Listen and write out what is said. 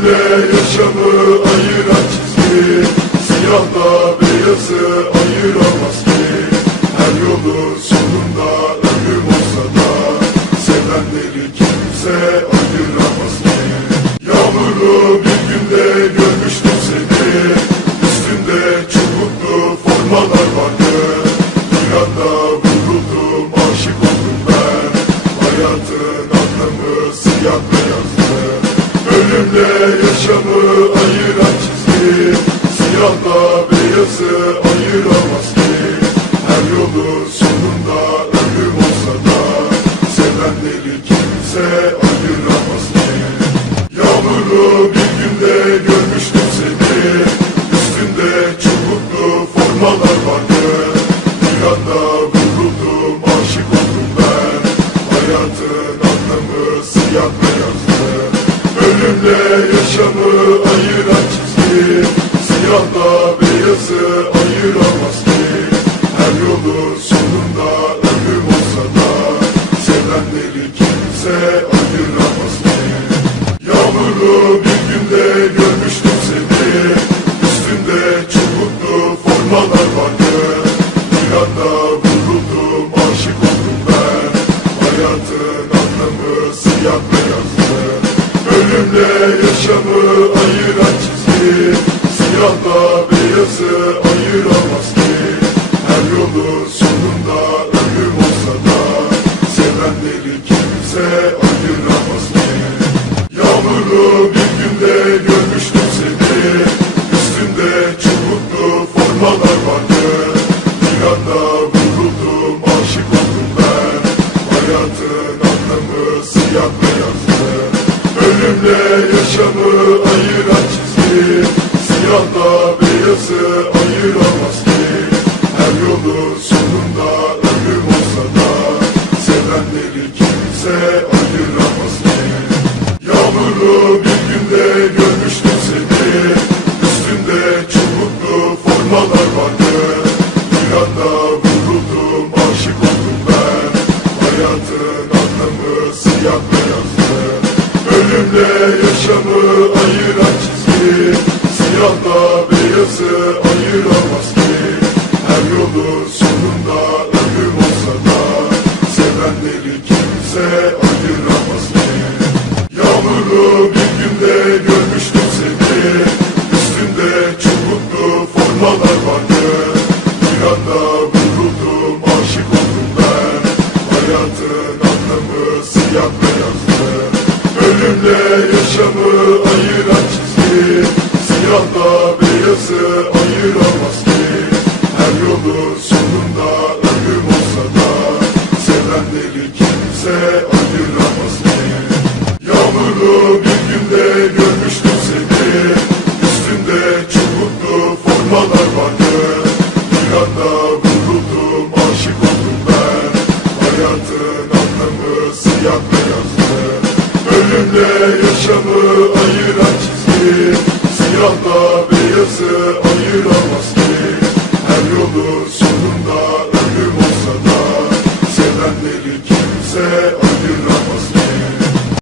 Ölümle yaşamı ayıran çizgi Siyahla beyazı ayıramaz ki. Her yolun sonunda ölüm olsa da Sevenleri kimse ayıramaz ki. Yağmurlu bir günde görmüştüm seni. Üstünde çubuklu formalar vardı. Bir anda Ölümle yaşamı ayıran çizgi. Siyahla beyazı ayıramaz ki Her yolun sonunda ölüm olsa da Sevenleri kimse ayıramaz Ölümle yaşamı ayıran çizgi Siyahla beyazı ayıramaz ki Her yolun sonunda ölüm olsa da Sevenleri kimse ayıramaz ki Yağmurlu bir Ölümle yaşamı Ölümle yaşamı ayıran çizgi Siyahla beyazı ayıramaz ki. Her yolun sonunda ölüm olsa da Sevenleri kimse ayıramaz ki. Yağmurlu bir Ölümle yaşamı ayıran çizgi Siyahla beyazı ayıramaz ki. Her yolun sonunda ölüm olsa da Sevenleri kimse ayıramaz ki. Yağmurlu bir günde görmüştüm seni Üstünde çubuklu formalar vardı. Bir anda Ölümle yaşamı ayıran çizgi Siyahla beyazı ayıramaz ki. Her yolun sonunda ölüm olsa da Sevenleri kimse ayıramaz ki. Yağmurlu bir günde görmüştüm seni. Üstünde çubuklu formalar vardı. Bir anda vuruldum aşık oldum ben. Hayatın anlamı siyah Ölümle yaşamı ayıran çizgi. Siyahla beyazı ayıramaz ki. Her yolun sonunda ölüm olsa da Sevenleri kimse ayıramaz